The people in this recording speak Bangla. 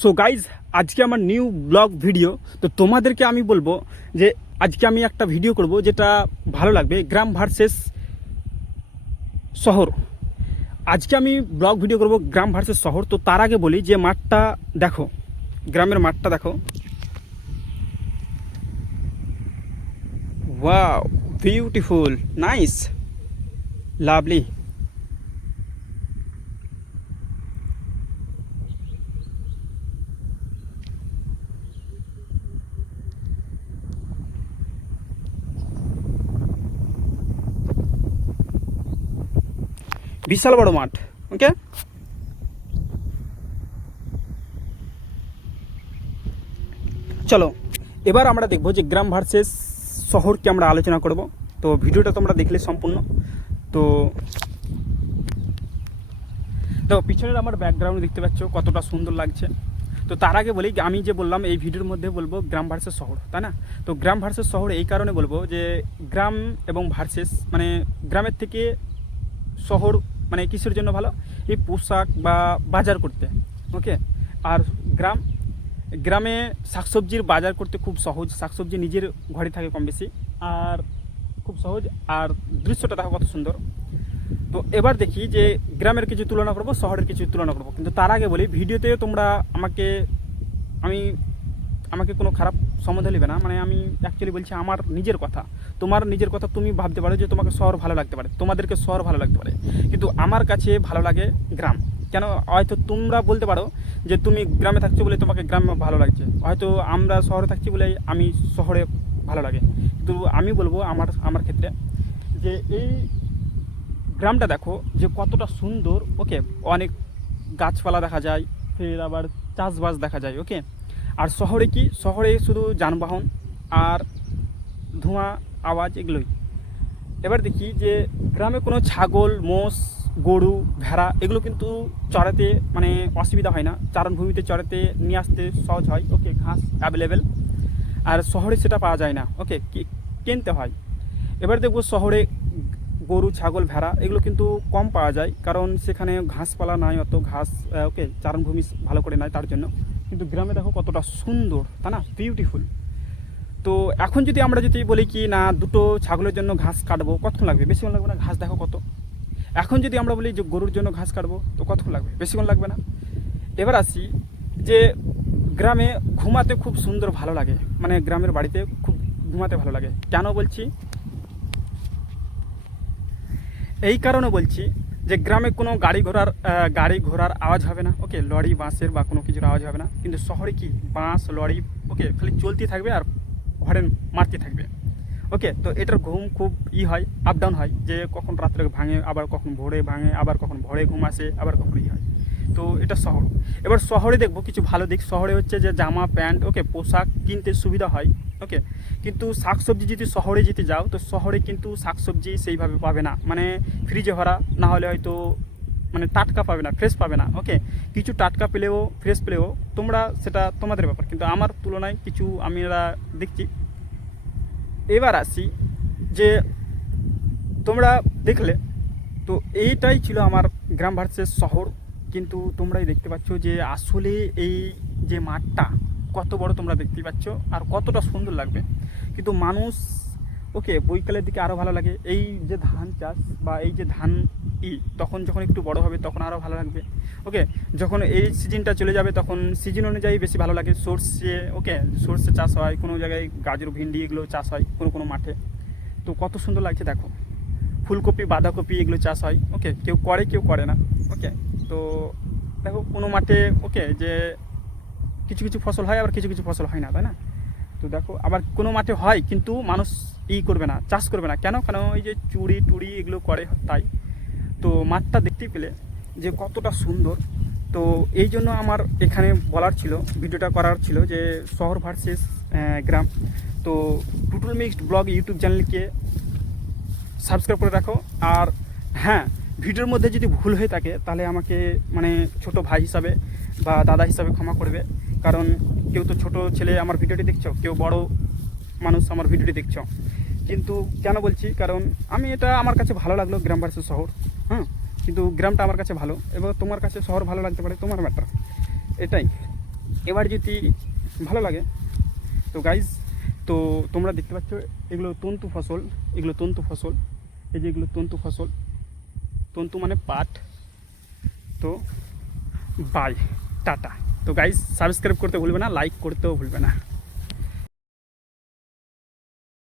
সো গাইজ, আজকে আমার নিউ ব্লগ ভিডিও। তো তোমাদেরকে আমি বলবো যে আজকে আমি একটা ভিডিও করব যেটা ভালো লাগবে, গ্রাম ভার্সেস শহর। আজকে আমি ব্লগ ভিডিও করব গ্রাম ভার্সেস শহর। তো তার আগে বলি যে মাঠটা দেখো, গ্রামের মাঠটা দেখো। Wow, beautiful, nice, lovely. বিশাল বড় মাঠ। ওকে, চলো এবার আমরা দেখবো যে গ্রাম ভার্সেস শহরকে আমরা আলোচনা করব। তো ভিডিওটা তোমরা দেখলে সম্পূর্ণ। তো দেখো, পিছনের আমার ব্যাকগ্রাউন্ড দেখতে পাচ্ছ কতটা সুন্দর লাগছে। তো তার আগে বলি, আমি যে বললাম এই ভিডিওর মধ্যে বলবো গ্রাম ভার্সেস শহর, তাই না? তো গ্রাম ভার্সেস শহর এই কারণে বলবো যে গ্রাম এবং ভার্সেস মানে গ্রামের থেকে শহর মানে কিসের জন্য ভালো, এই পোশাক বা বাজার করতে। ওকে, আর গ্রামে শাকসবজির বাজার করতে খুব সহজ, শাকসবজি নিজের ঘরে থাকে কম বেশি, আর খুব সহজ, আর দৃশ্যটা দেখো কত সুন্দর। তো এবার দেখি যে গ্রামের কিছু তুলনা করব, শহরের কিছু তুলনা করব। কিন্তু তার আগে বলি, ভিডিওতে তোমরা আমাকে কোনো খারাপ সম্বন্ধ নেবে না। মানে আমি অ্যাকচুয়ালি বলছি আমার নিজের কথা। তোমার নিজের কথা তুমি ভাবতে পারো যে তোমাকে শহর ভালো লাগতে পারে, তোমাদেরকে শহর ভালো লাগতে পারে, কিন্তু আমার কাছে ভালো লাগে গ্রাম। কেন? হয়তো তোমরা বলতে পারো যে তুমি গ্রামে থাকছো বলে তোমাকে গ্রামে ভালো লাগছে, হয়তো আমরা শহরে থাকছি বলে আমি শহরে ভালো লাগে। কিন্তু আমি বলবো আমার আমার ক্ষেত্রে যে এই গ্রামটা দেখো যে কতটা সুন্দর। ওকে, অনেক গাছপালা দেখা যায়, ফের আবার চাষবাস দেখা যায়। ওকে, আর শহরে কি, শহরে শুধু যানবাহন আর ধোঁয়া, আওয়াজ, এগুলোই। এবার দেখি যে গ্রামে কোনো ছাগল, মোষ, গরু, ভেড়া এগুলো কিন্তু চড়াতে মানে অসুবিধা হয় না, চারণভূমিতে চড়াতে নিয়ে আসতে সহজ হয়। ওকে, ঘাস অ্যাভেলেবেল। আর শহরে সেটা পাওয়া যায় না। ওকে, কিনতে হয়। এবার দেখবো শহরে গরু, ছাগল, ভেড়া এগুলো কিন্তু কম পাওয়া যায়, কারণ সেখানে ঘাসপালা নাই, অত ঘাস। ওকে, চারণভূমি ভালো করে নাই তার জন্য। কিন্তু গ্রামে দেখো কতটা সুন্দর, তা না? বিউটিফুল। তো এখন যদি আমরা যদি বলি কি না, দুটো ছাগলের জন্য ঘাস কাটবো, কতক্ষণ লাগবে? বেশিক্ষণ লাগবে না, ঘাস দেখো কত। এখন যদি আমরা বলি যে গরুর জন্য ঘাস কাটবো, তো কতক্ষণ লাগবে? বেশিক্ষণ লাগবে না। এবার আসি যে গ্রামে ঘুমাতে খুব সুন্দর ভালো লাগে, মানে গ্রামের বাড়িতে খুব ঘুমাতে ভালো লাগে। কেন বলছি? এই কারণে বলছি যে গ্রামে কোনো গাড়ি ঘোড়ার আওয়াজ হবে না। ওকে, লরি বাসের বা কোনো কিছুর আওয়াজ হবে না। কিন্তু শহরে কি, বাস লরি ওকে খালি চলতে থাকবে আর হরেন মারতে থাকবে। ওকে, তো এটার ঘুম খুব হয়, আপ ডাউন হয়, যে কখন রাত্রে ভাঙে, আবার কখন ভোরে ভাঙে, আবার কখন ভোরে ঘুম আসে, আবার কখন হয়। তো এটা শহর। এবার শহরে দেখবো কিছু ভালো দিক। শহরে হচ্ছে যে জামা প্যান্ট, ওকে, পোশাক কিনতে সুবিধা হয়। ওকে, কিন্তু শাকসবজি যদি শহরে যেতে যাও, তো শহরে কিন্তু শাকসবজি সেইভাবে পাবে না, মানে ফ্রিজে ভরা, না হলে হয়তো মানে টাটকা পাবে না, ফ্রেশ পাবে না। ওকে, কিছু টাটকা পেলেও ফ্রেশ পেলেও তোমরা সেটা তোমাদের ব্যাপার, কিন্তু আমার তুলনায় কিছু আমরা দেখছি। এবার আসি যে তোমরা দেখলে, তো এইটাই ছিল আমার গ্রাম ভার্সেস শহর। কিন্তু তোমরাই দেখতে পাচ্ছ যে আসলে এই যে মাঠটা কত বড় তোমরা দেখতে পাচ্ছ, আর কতটা সুন্দর লাগবে। কিন্তু মানুষ, ওকে, বৈকালের দিকে আরও ভালো লাগে। এই যে ধান চাষ বা এই যে ধান তখন যখন একটু বড় হবে তখন আরও ভালো লাগবে। ওকে, যখন এই সিজনটা চলে যাবে তখন সিজন অনুযায়ী বেশি ভালো লাগে। সর্ষে, ওকে, সর্ষে চাষ হয় কোনো জায়গায়, গাজর, ভিন্ডি এগুলো চাষ হয় কোনো কোনো মাঠে। তো কত সুন্দর লাগছে দেখো। ফুলকপি, বাঁধাকপি এগুলো চাষ হয়। ওকে, কেউ করে কেউ করে না। ওকে, তো দেখো কোনো মাঠে, ওকে, যে কিছু কিছু ফসল হয়, আবার কিছু কিছু ফসল হয় না, তাই না? তো দেখো আবার কোনো মাঠে হয় কিন্তু মানুষ করবে না, চাষ করবে না। কেন? কারণ ওই যে চুরি টুরি এগুলো করে, তাই। তো মাঠটা দেখতে পেলে যে কতটা সুন্দর। তো এই জন্য আমার এখানে বলার ছিল, ভিডিওটা করার ছিল যে শহর ভার্সেস গ্রাম। তো টুটুল মিক্সড ব্লগ ইউটিউব চ্যানেলকে সাবস্ক্রাইব করে রাখো। আর হ্যাঁ, ভিডিওর মধ্যে যদি ভুল হয়ে থাকে তাহলে আমাকে মানে ছোট ভাই হিসাবে বা দাদা হিসাবে ক্ষমা করবে। কারণ কেউ তো ছোট ছেলে আমার ভিডিওটি দেখছো, কেউ বড় মানুষ আমার ভিডিওটি দেখছো। কিন্তু কেন বলছি, কারণ আমি এটা আমার কাছে ভালো লাগলো গ্রাম ভার্সেস শহর। কিন্তু গ্রামটা আমার কাছে ভালো, এবং তোমার কাছে শহর ভালো লাগতে পারে, তোমার ম্যাটার, এটাই। এবার যদি ভালো লাগে তো গাইজ, তো তোমরা দেখতে পাচ্ছ এগুলো তন্তু ফসল, এগুলো তন্তু ফসল, এই যে এগুলো তন্তু ফসল, তন্তু মানে পাট। তো বাই, টাটা। তো গাইজ সাবস্ক্রাইব করতে ভুলবে না, লাইক করতেও ভুলবে না।